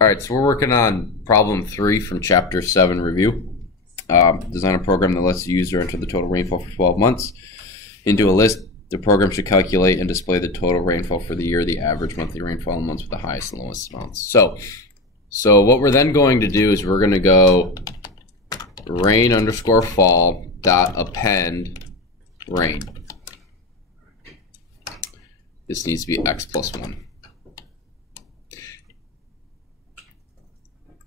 All right, so we're working on problem 3 from chapter 7 review. Design a program that lets the user enter the total rainfall for 12 months into a list. The program should calculate and display the total rainfall for the year, the average monthly rainfall in months with the highest and lowest amounts. So what we're then going to do is we're going to go rain underscore fall dot append rain. This needs to be x plus 1.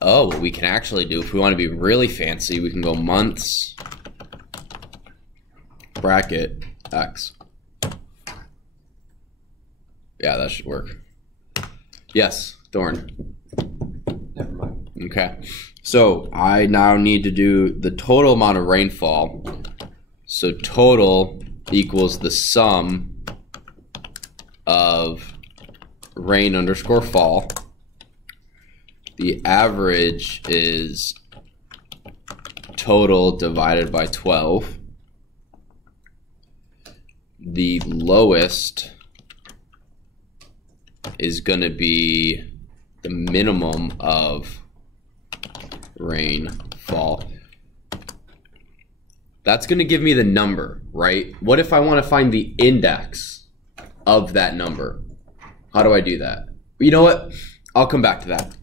Oh, what we can actually do, if we want to be really fancy, we can go months, bracket, x. Yeah, that should work. Yes, Thorn. Never mind. Okay. So I now need to do the total amount of rainfall. So total equals the sum of rain underscore fall. The average is total divided by 12. The lowest is going to be the minimum of rainfall. That's going to give me the number, right? What if I want to find the index of that number? How do I do that? You know what? I'll come back to that.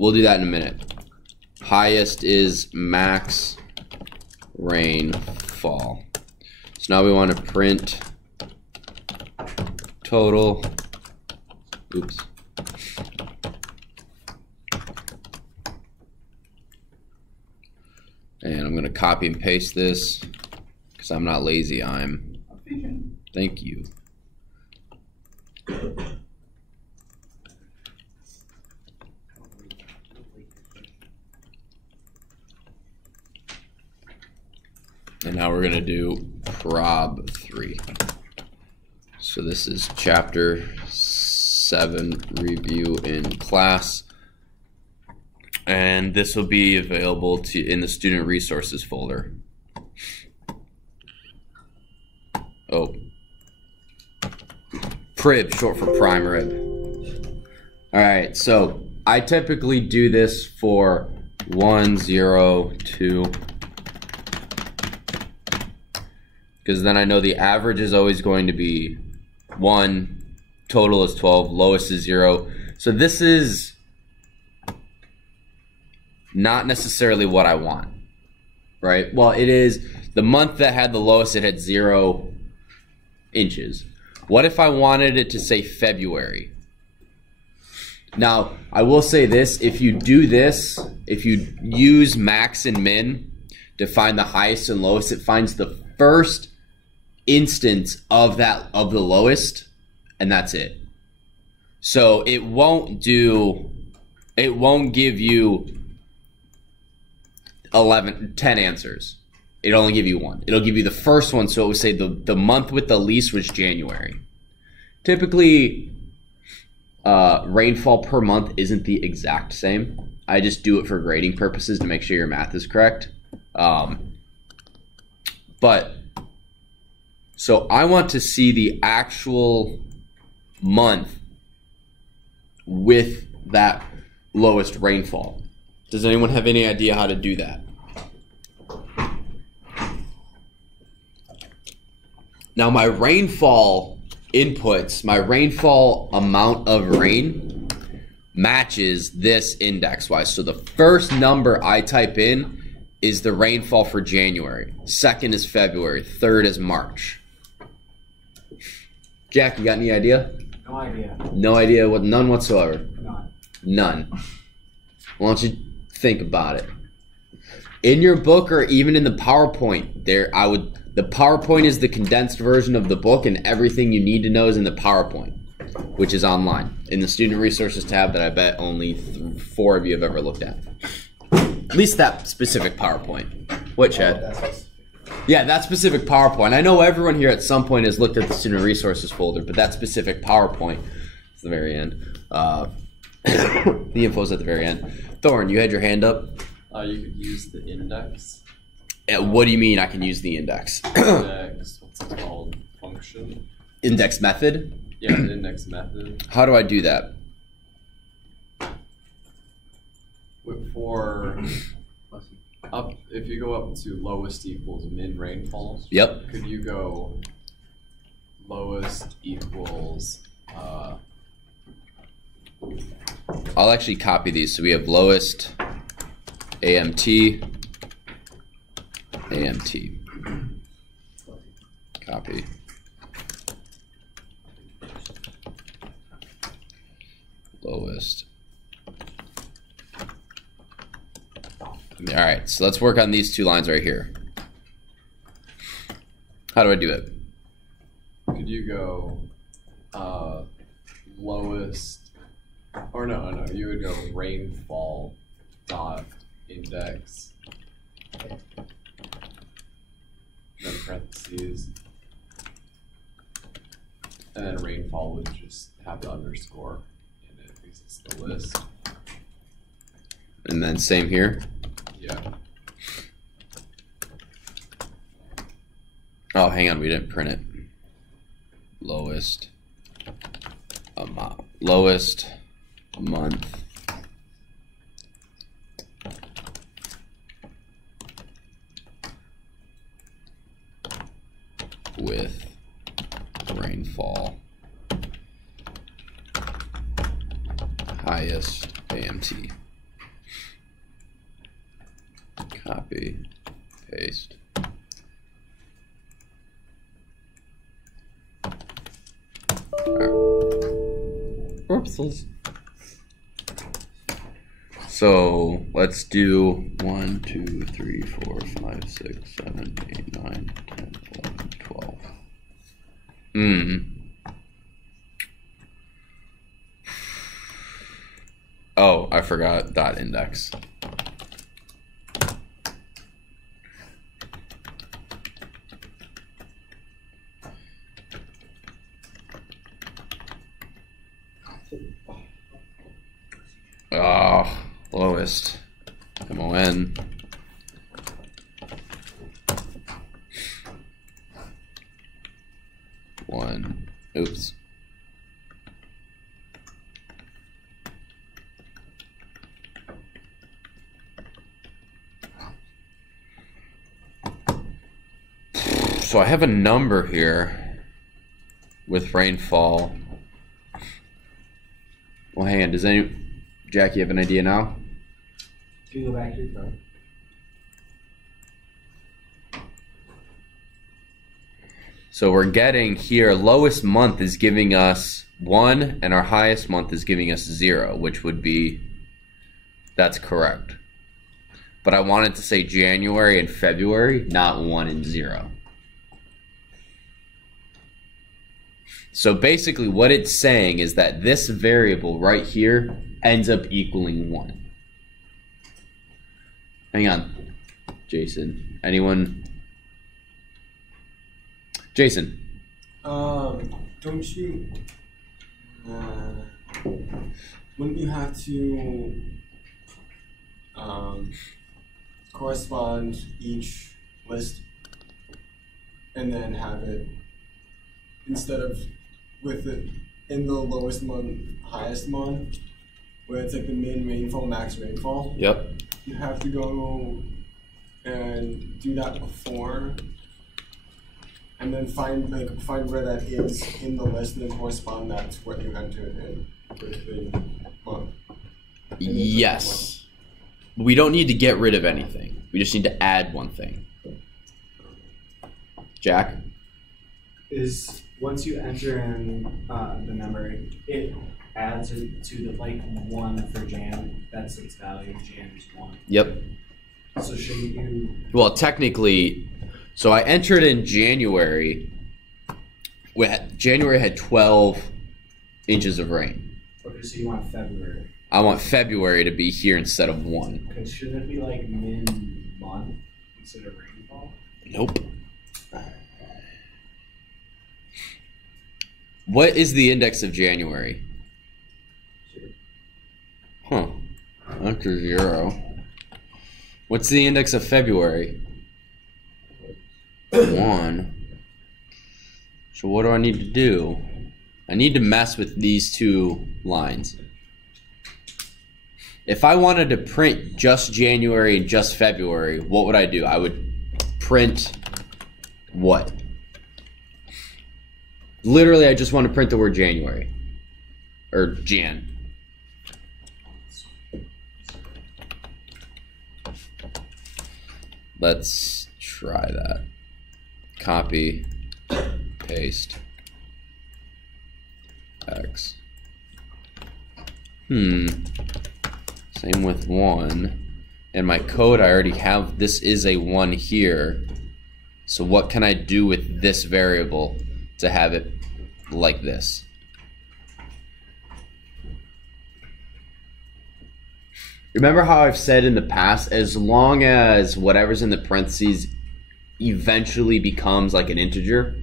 We'll do that in a minute. Highest is max rainfall. So now we want to print total. Oops. And I'm going to copy and paste this because I'm not lazy. Thank you. And now we're going to do prob 3. So this is chapter 7 review in class. And this will be available in the student resources folder. Oh. Prib, short for prime rib. All right, so I typically do this for 1, 0, 2. Because then I know the average is always going to be 1, total is 12, lowest is 0. So this is not necessarily what I want, right? Well, it is the month that had the lowest, it had 0 inches. What if I wanted it to say February? Now, I will say this, if you do this, if you use max and min to find the highest and lowest, it finds the first instance of the lowest, and that's it. So it won't give you 10 answers. It'll only give you one. It'll give you the first one, so it would say the month with the least was January. Typically, rainfall per month isn't the exact same. I just do it for grading purposes to make sure your math is correct. So I want to see the actual month with that lowest rainfall. Does anyone have any idea how to do that? Now my rainfall inputs, my rainfall amount of rain matches this index-wise. So the first number I type in is the rainfall for January. Second is February. Third is March. Jack, you got any idea? No idea. No idea? None whatsoever? None. None. Why don't you think about it? In your book or even in the PowerPoint, the PowerPoint is the condensed version of the book, and everything you need to know is in the PowerPoint, which is online in the student resources tab that I bet only 4 of you have ever looked at. At least that specific PowerPoint. What, Chad? Yeah, that specific PowerPoint. I know everyone here at some point has looked at the student resources folder, but that specific PowerPoint is the very end. The info's at the very end. Thorn, you had your hand up. You could use the index. What do you mean I can use the index? Index, what's it called? Function? Index method? Yeah, the index method. How do I do that? For up, if you go up to lowest equals min rainfall, Yep. could you go lowest equals I'll actually copy these. So we have lowest AMT, AMT. Copy. Lowest. All right, so let's work on these two lines right here. How do I do it? could you go lowest, or no, you would go rainfall dot index, then parentheses, and then rainfall would just have the underscore in it because it's the list. And then same here. Yeah. Oh, hang on, we didn't print it. Lowest amount, lowest month with rainfall, highest AMT. Copy, paste. Oopsies. So let's do 1, 2, 3, 4, 5, 6, 7, 8, 9, 10, 11, 12. Oh, I forgot dot index. Oh, lowest MON. One. Oops. So I have a number here with rainfall. Well, hang on. Does Jackie have an idea now? Can you go back to your phone? So we're getting here, lowest month is giving us 1, and our highest month is giving us 0, which would be, that's correct. But I wanted to say January and February, not 1 and 0. So basically what it's saying is that this variable right here ends up equaling 1. Hang on, Jason. Anyone? Jason. Don't you? Wouldn't you have to correspond each list and then have it instead of with it in the lowest month, highest month, where it's like the min rainfall, max rainfall? Yep. You have to go and do that before, and then find where that is in the list, and then correspond that to what you entered in with the month. Yes. We don't need to get rid of anything. We just need to add one thing. Jack? Is once you enter in the number, it adds it to the 1 for Jan. That's its value. Jan is 1. Yep. So should you? Well, technically, so I entered in January. January had 12 inches of rain. Okay, so you want February. I want February to be here instead of 1. Okay, shouldn't it be min month instead of rainfall? Nope. What is the index of January? Huh. Under 0. What's the index of February? 1. So what do I need to do? I need to mess with these two lines. If I wanted to print just January and just February, what would I do? I would print what? Literally, I just want to print the word January. Or Jan. Let's try that. Copy, paste, X. Same with 1. In my code, I already have, this is a 1 here. So what can I do with this variable to have it like this? Remember how I've said in the past, as long as whatever's in the parentheses eventually becomes like an integer,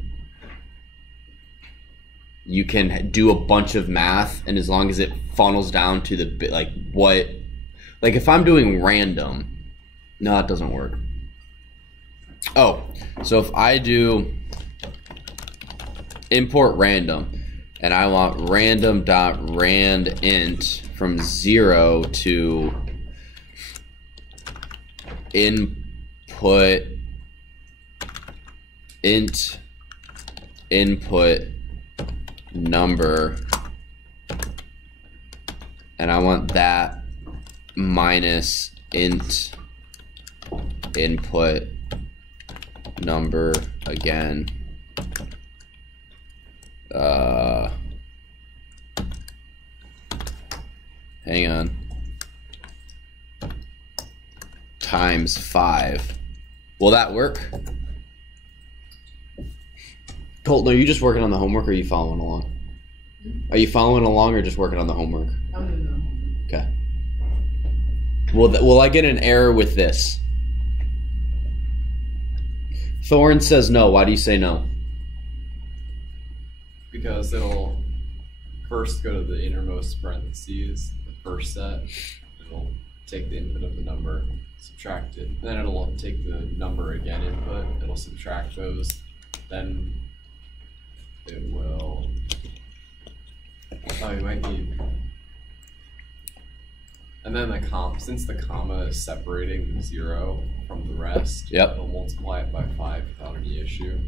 you can do a bunch of math, and as long as it funnels down to the, like, what, like if I'm doing random, no, it doesn't work. Oh, so if I do import random, and I want random.randint from 0 to input int input number, and I want that minus int input number again. Hang on. Times 5. Will that work? Colton, are you just working on the homework, or are you following along? Are you following along or just working on the homework? I'm doing the homework. Okay. Will I get an error with this? Thorn says no. Why do you say no? Because it'll first go to the innermost parentheses, the first set. It'll take the input of the number, subtract it. Then it'll take the number again input. It'll subtract those. Then it will. Oh, you might need. And then the since the comma is separating the 0 from the rest, yep, it'll multiply it by 5 without any issue,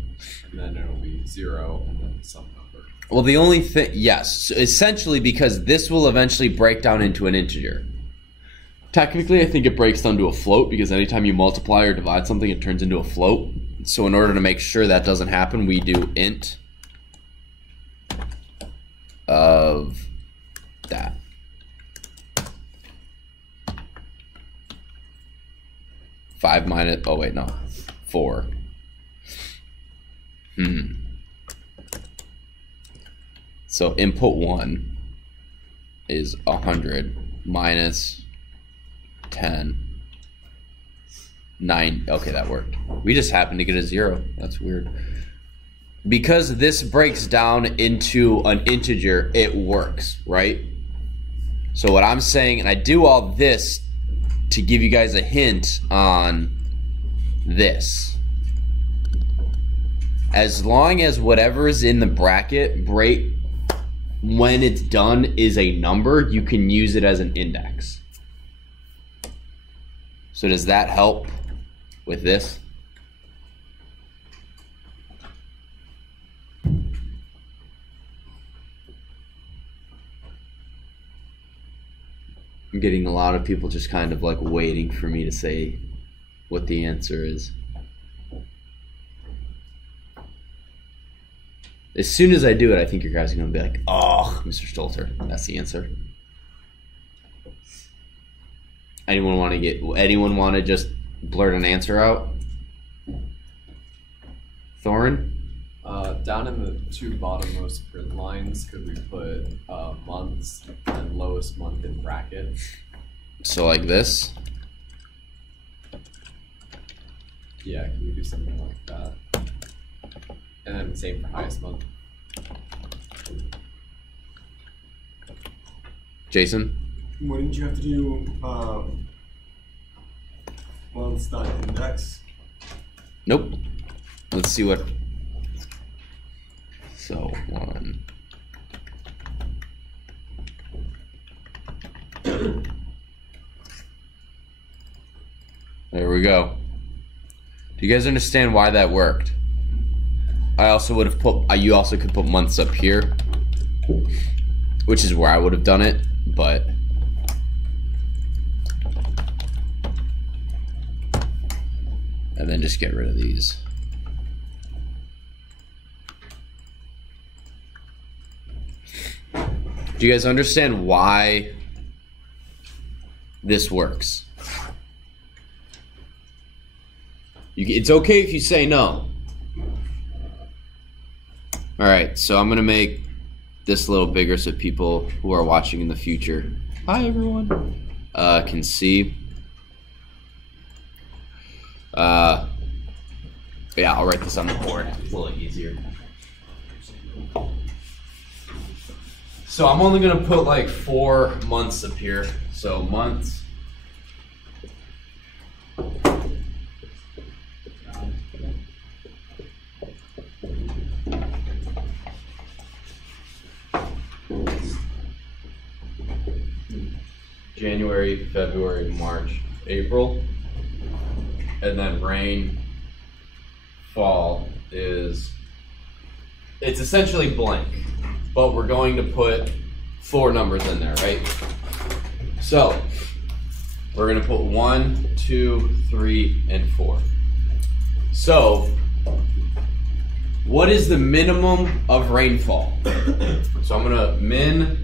and then it'll be 0 and then some number. Well, the only thing, yes, so essentially because this will eventually break down into an integer. Technically, I think it breaks down to a float because anytime you multiply or divide something, it turns into a float. So in order to make sure that doesn't happen, we do int of that. Five minus, oh wait, no, 4. So input 1 is 100 minus 10. 9, okay, that worked. We just happened to get a 0. That's weird. Because this breaks down into an integer, it works, right? So what I'm saying, and I do all this to give you guys a hint on this. As long as whatever is in the bracket, when it's done, is a number, you can use it as an index. So does that help with this? I'm getting a lot of people just kind of like waiting for me to say what the answer is. As soon as I do it, I think your guys are going to be like, oh, Mr. Stolter, that's the answer. Anyone want to just blurt an answer out? Thorin? Down in the 2 bottommost print lines, could we put months and lowest month in brackets? So like this? Yeah, can we do something like that? And then same for highest month. Jason? Wouldn't you have to do months.index? Nope. Let's see what. So 1. There we go. Do you guys understand why that worked? I also would have put, you also could put months up here, which is where I would have done it, but and then just get rid of these. Do you guys understand why this works? It's okay if you say no. Alright, so I'm going to make this a little bigger so people who are watching in the future, hi everyone, can see. Yeah, I'll write this on the board. It's a little easier. So I'm only going to put like 4 months up here. So months. January, February, March, April. And then rain, fall it's essentially blank, but we're going to put 4 numbers in there, right? So we're going to put 1, 2, 3, and 4. So what is the minimum of rainfall? So I'm going to min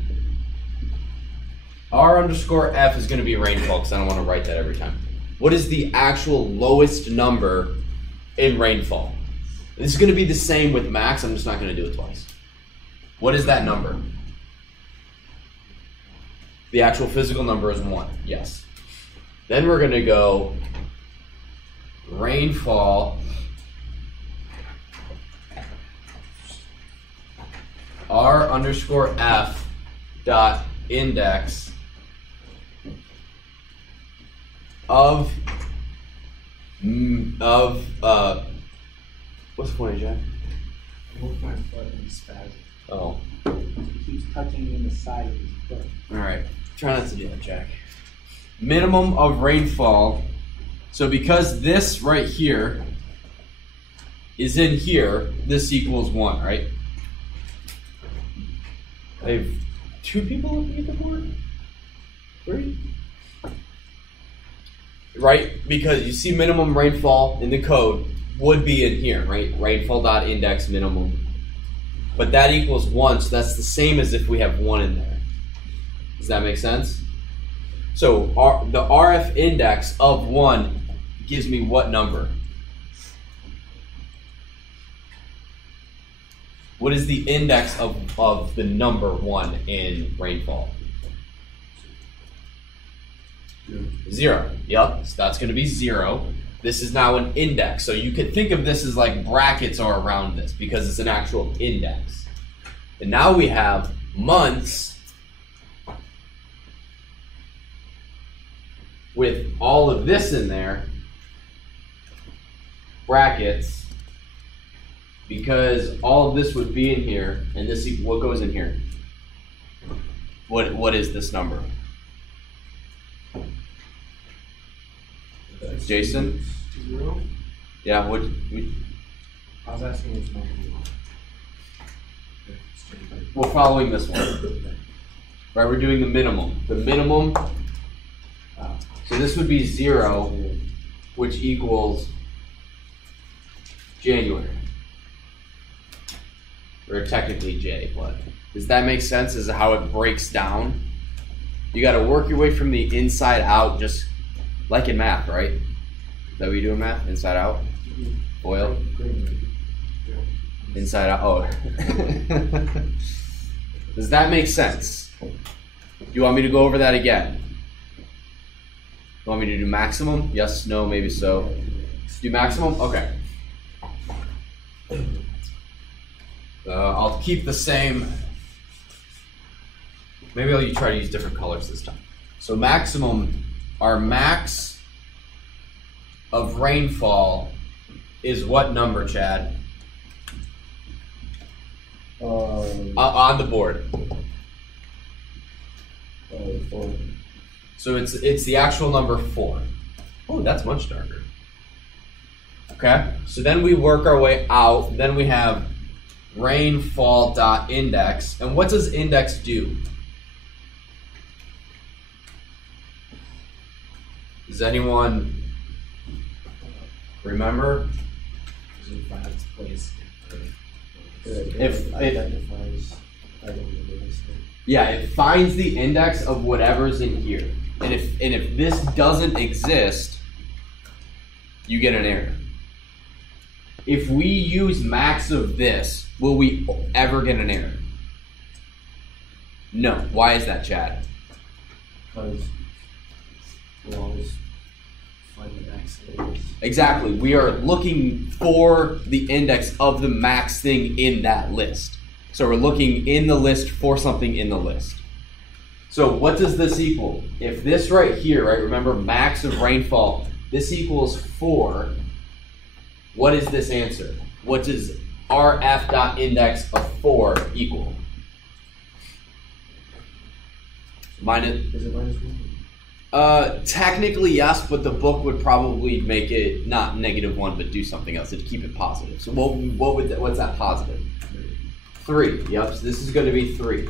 R_F is going to be rainfall because I don't want to write that every time. What is the actual lowest number in rainfall? This is going to be the same with max. I'm just not going to do it twice. What is that number? The actual physical number is 1. Yes. Then we're going to go rainfall R_F dot index of what's the point, Jack? Both my foot and spasm. Oh. He keeps touching in the side of his foot. Alright. Try not to do that, Jack. Minimum of rainfall. So because this right here is in here, this equals 1, right? I have 2 people looking at the board? 3? Right? Because you see minimum rainfall in the code would be in here, right? Rainfall.index minimum. But that equals 1, so that's the same as if we have 1 in there. Does that make sense? So the RF index of 1 gives me what number? What is the index of the number 1 in rainfall? 0. Yep, so that's going to be 0. This is now an index. So you could think of this as like brackets are around this because it's an actual index. And now we have months with all of this in there, brackets, because all of this would be in here, and this, what goes in here? What is this number? Jason? 0? Yeah, what? I was asking which number you want. We're following this one. Right, we're doing the minimum. The minimum, so this would be 0, which equals January. Or technically J, but does that make sense as to how it breaks down? You got to work your way from the inside out, just like in math, right? Is that what you do in math? Inside out? Oil? Inside out. Oh. Does that make sense? Do you want me to go over that again? You want me to do maximum? Yes, no, maybe so. Do maximum? Okay. I'll keep the same. Maybe I'll try to use different colors this time. So maximum, our max of rainfall is what number, Chad? On the board. 4. So it's the actual number 4. Oh, that's much darker. Okay, so then we work our way out. Then we have rainfall.index. And what does index do? Does anyone remember? Does it find its place? If identifies item in the list. yeah, it finds the index of whatever's in here. And if this doesn't exist, you get an error. If we use max of this, will we ever get an error? No. Why is that, Chad? Because we'll always find the max of this. Exactly. We are looking for the index of the max thing in that list. So we're looking in the list for something in the list. So what does this equal? If this right here, right, remember max of rainfall, this equals 4. What is this answer? What does rf.index of 4 equal? Is it -1? Technically yes, but the book would probably make it not -1, but do something else. It'd keep it positive. So what's that positive? 3. Yep. So this is going to be 3.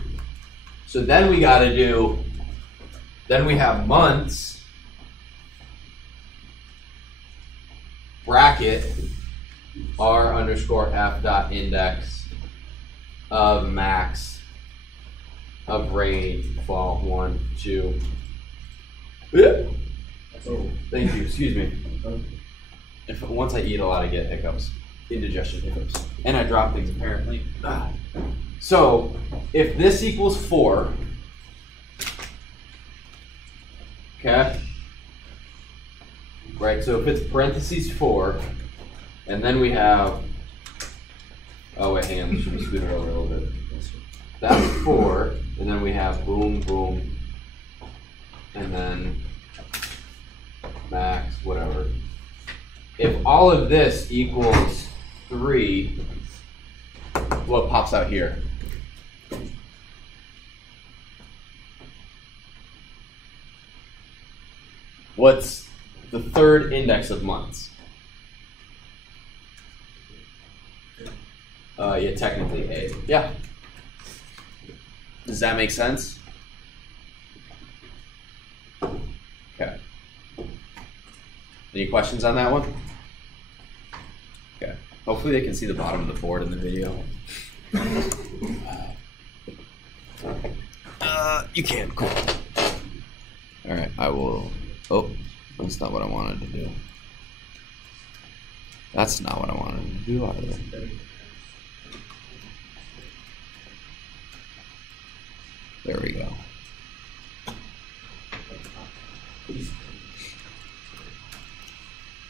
So then we got to do. Then we have months. Bracket r_f.index of max of rainfall 1, 2. Oh, thank you. Excuse me. Once I eat a lot, I get hiccups, indigestion hiccups, and I drop things apparently. So if this equals 4, okay, right? So if it's parentheses 4, and then we have. Oh wait, hang on. Should we scoot it over a little bit? That's 4, and then we have boom, boom, and then max, whatever. If all of this equals 3, what pops out here? What's the third index of months? Yeah, technically A. Yeah. Does that make sense? Okay. Any questions on that one? Okay. Hopefully they can see the bottom of the board in the video. You can. Cool. All right. I will. Oh, that's not what I wanted to do. That's not what I wanted to do either. There we go.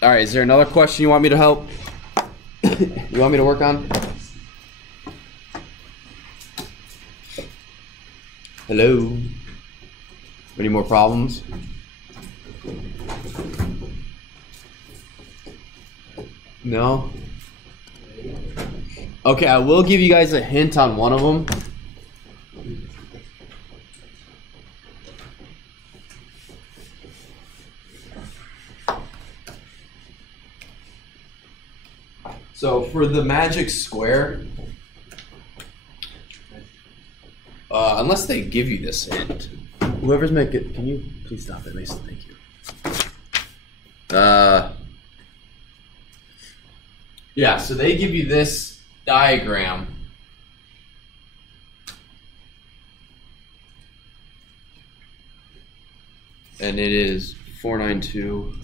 All right, is there another question you want me to help? You want me to work on? Hello? Any more problems? No? Okay, I will give you guys a hint on one of them. So for the magic square, unless they give you this hint, whoever's making, can you please stop it, Mason? Thank you. Yeah, so they give you this diagram. And it is 492.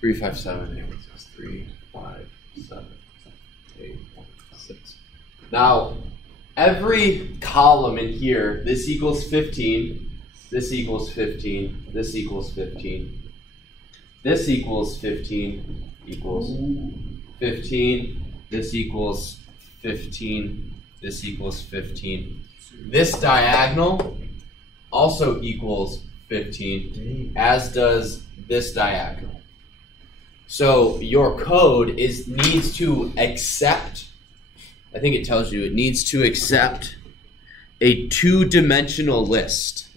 357, 3, 5, 7, 8, 6. Now, every column in here, this equals 15, this equals 15, this equals 15, this equals 15, equals 15, this equals 15, this equals 15. This diagonal also equals 15, as does this diagonal. So your code needs to accept, I think it tells you it needs to accept a 2-dimensional list.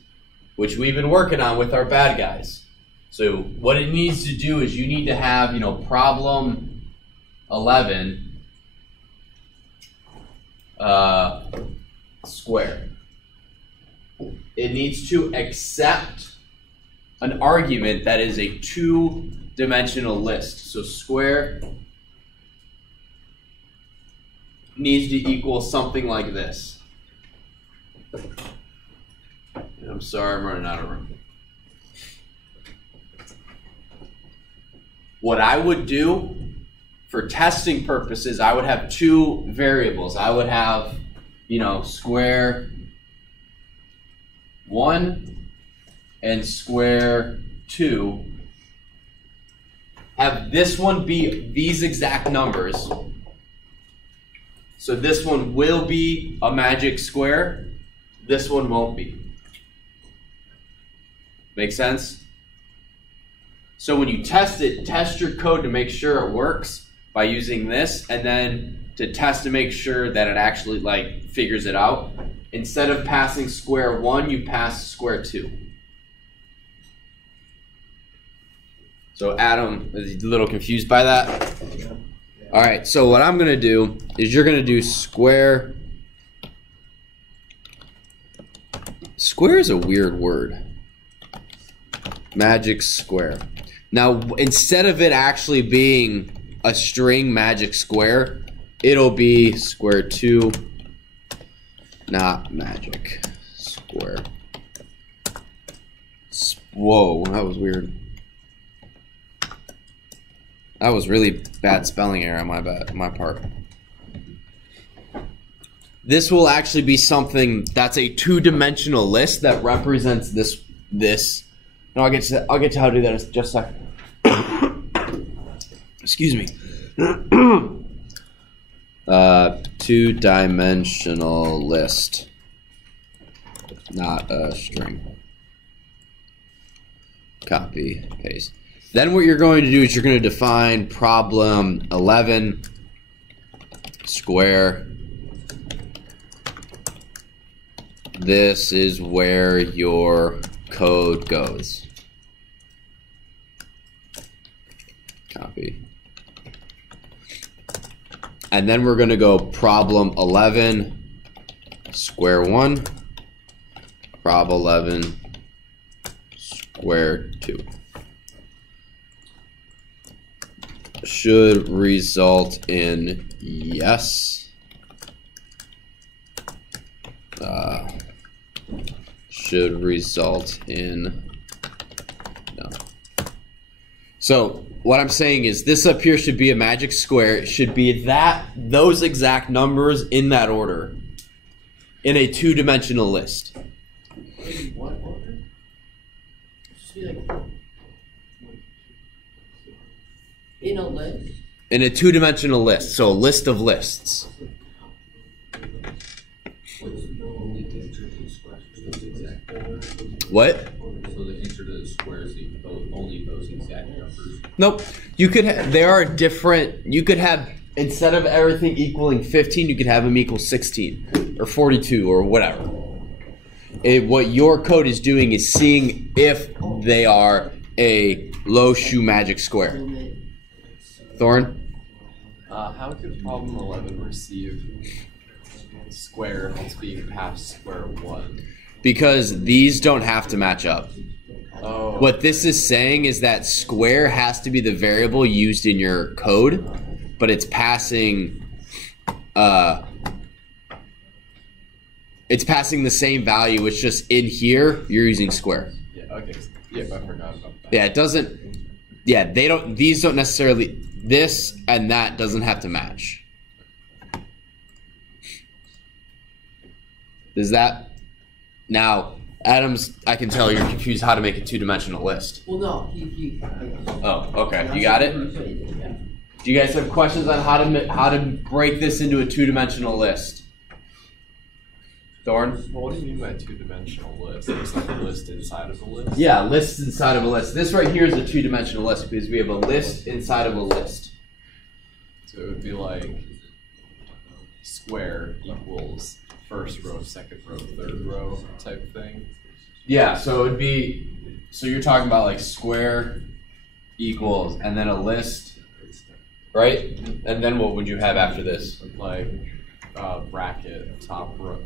which we've been working on with our bad guys. So what it needs to do is you need to have, you know, problem 11 square. It needs to accept an argument that is a two-dimensional list. So square needs to equal something like this. I'm sorry, I'm running out of room. What I would do for testing purposes, I would have two variables. I would have, you know, square 1 and square 2. Have this one be these exact numbers. So this one will be a magic square. This one won't be. Make sense? So when you test it, test your code to make sure it works by using this, and then to test to make sure that it actually like figures it out. Instead of passing square 1, you pass square 2. So Adam is a little confused by that. All right, so what I'm going to do is you're going to do square. Square is a weird word. Magic square. Now, instead of it actually being a string magic square, it'll be square 2, not magic square. Whoa, that was weird. That was really bad spelling error on my part. This will actually be something that's a two-dimensional list that represents this. No, I'll get to how to do that in just a second. Excuse me. Two-dimensional list, not a string. Copy, paste. Then what you're going to do is you're going to define problem 11 square. This is where your code goes. Copy. And then we're going to go problem 11 square 1, prob 11 square 2. Should result in yes. Should result in no. So what I'm saying is this up here should be a magic square. It should be those exact numbers in that order in a two-dimensional list. In what order? In a list? In a two-dimensional list, so a list of lists. What? So the answer to the square is only those exact numbers. Nope. You could. There are different. You could have, instead of everything equaling 15, you could have them equal 16 or 42 or whatever. What your code is doing is seeing if they are a low shoe magic square. Thorn? How could problem 11 receive square if it's being past square 1? Because these don't have to match up. Oh. What this is saying is that square has to be the variable used in your code, but it's passing the same value. It's just in here you're using square. Yeah, okay. Yeah, I forgot about that. Yeah, it doesn't. Yeah, these don't necessarily. This and that doesn't have to match. Does that? Now, Adams, I can tell you're confused how to make a two-dimensional list. Well, no, he Oh, okay. You got it? Yeah. Do you guys have questions on how to break this into a two-dimensional list? Thorn? Well, what do you mean by two-dimensional list? It's like a list inside of a list? Yeah, lists inside of a list. This right here is a two-dimensional list because we have a list inside of a list. So it would be like square equals first row, second row, third row type thing. Yeah, so it would be, so you're talking about like square equals and then a list, right? And then what would you have after this? Like bracket, top row,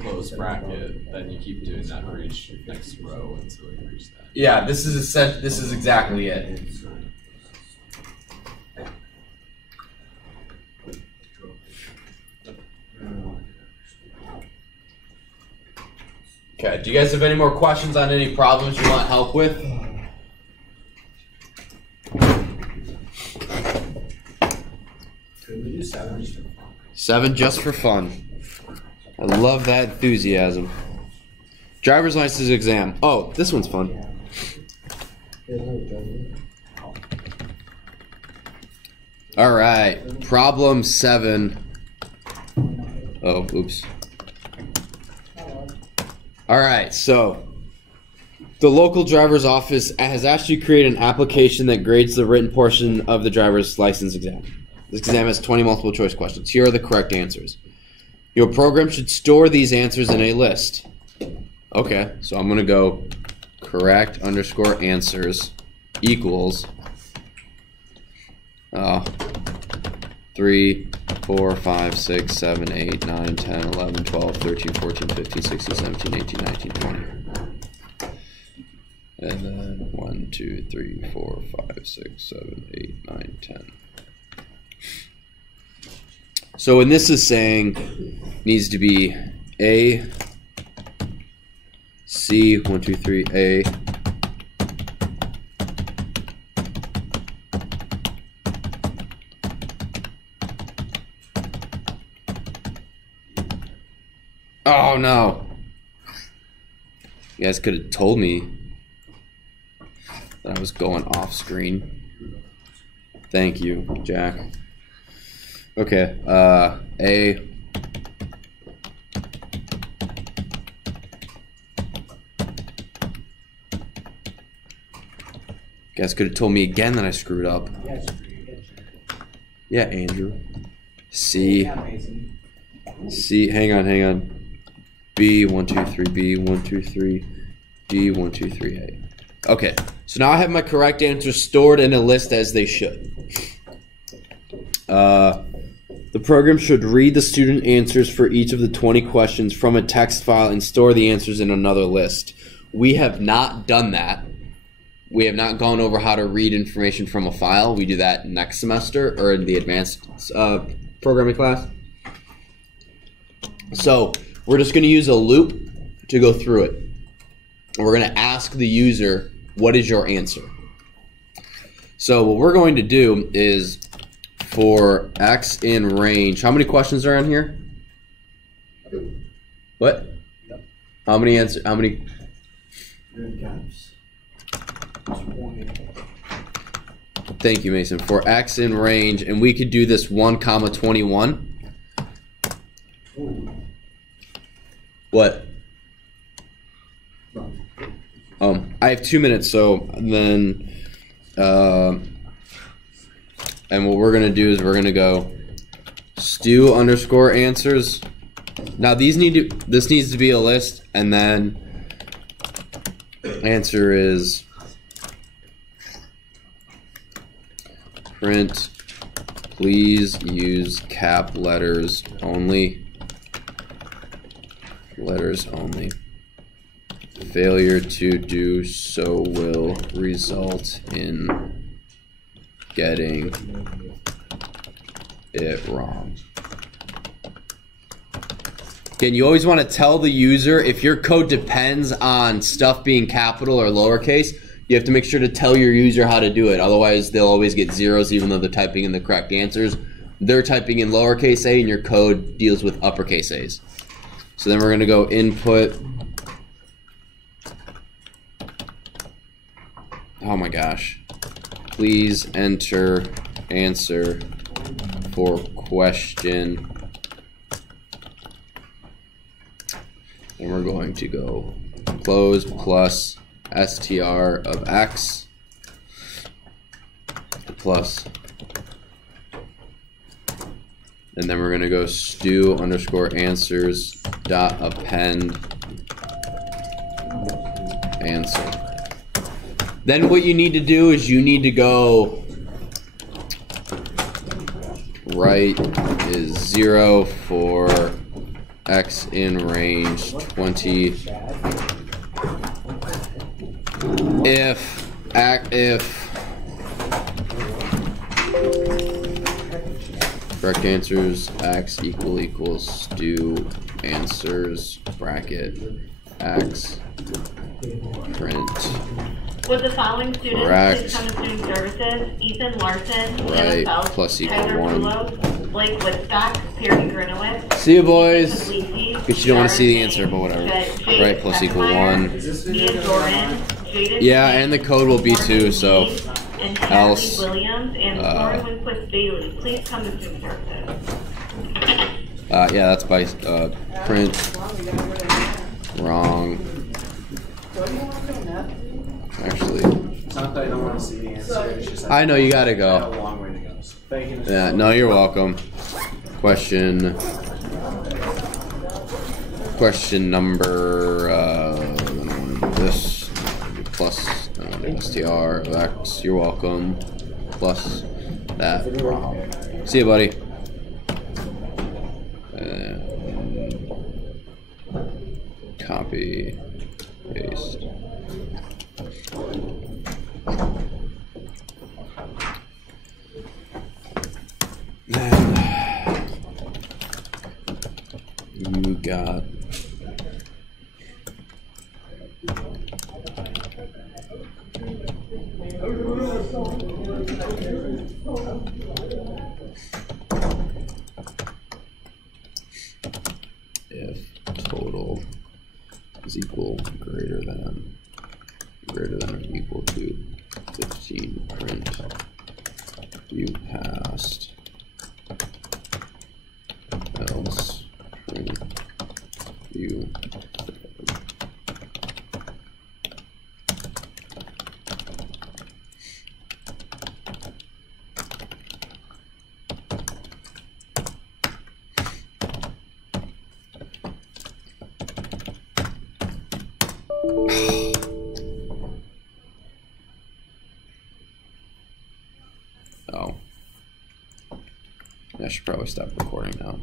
close bracket. Then you keep doing that for each next row until you reach that. Yeah, this is exactly it. Okay, do you guys have any more questions on any problems you want help with? Could we do 7? 7 just for fun. I love that enthusiasm. Driver's license exam. Oh, this one's fun. All right, problem 7. Oh, oops. All right, so the local driver's office has actually created an application that grades the written portion of the driver's license exam. This exam has 20 multiple choice questions. Here are the correct answers. Your program should store these answers in a list. Okay, so I'm going to go correct underscore answers equals 3, 4, 5, 6, 7, 8, 9, 10, 11, 12, 13, 14, 15, 16, 17, 18, 19, 20. And then 1, 2, 3, 4, 5, 6, 7, 8, 9, 10. So when this is saying needs to be A, C, 1, 2, 3, A. Oh no. You guys could have told me that I was going off screen. Thank you, Jack. Okay, A. You guys could have told me again that I screwed up. Yeah, Andrew. C. C. Hang on. B, 1, 2, 3, B, 1, 2, 3, D, 1, 2, 3, A. Okay, so now I have my correct answers stored in a list as they should. The program should read the student answers for each of the 20 questions from a text file and store the answers in another list. We have not done that. We have not gone over how to read information from a file. We do that next semester or in the advanced programming class. So we're just going to use a loop to go through it. And we're going to ask the user, what is your answer? So what we're going to do is for X in range, how many questions are on here? What? How many answers? How many? Gaps. Thank you, Mason. For X in range, and we could do this 1, 21. What? I have 2 minutes, so then, and what we're gonna do is we're gonna go Stu underscore answers. Now this needs to be a list, and then answer is print. Please use cap letters only. Letters only. Failure to do so will result in getting it wrong. Again, you always want to tell the user if your code depends on stuff being capital or lowercase, you have to make sure to tell your user how to do it. Otherwise, they'll always get zeros even though they're typing in the correct answers. They're typing in lowercase a and your code deals with uppercase a's. So then we're going to go input. Oh my gosh. Please enter answer for question. And we're going to go close plus str of x plus. And then we're going to go stu underscore answers dot append answer. Then what you need to do is you need to go right is 0 for x in range 20 if correct answers x equals do answers bracket x print Would the following students Correct. please come to student services? Ethan Larson, Right, Hannah Phelps, plus equal Tyler 1. Rulo, Blake Woodstock, Perry Grinowitz, See you boys. Lisi, Guess you don't want to see the Jared answer, but whatever. Jade Right, plus equal Beckmeyer, 1. Is this Mia video Doran, Jaden Yeah, King, and the code will be 2, Morgan so Meade, and Kathy else, Williams and Lauren Winquist Bailey. Please come to student services. yeah, that's by print wrong. Actually, It's not that I don't want to see the answer. It's just I know you gotta I have go. a long way to go. So thank you. Yeah, no, you're welcome. Question number this plus str of x. You're welcome. Plus that wrong. See you, buddy. Copy, paste. Then you got if total is greater than or equal to 15, print you passed, else print you failed. Oh. I should probably stop recording now.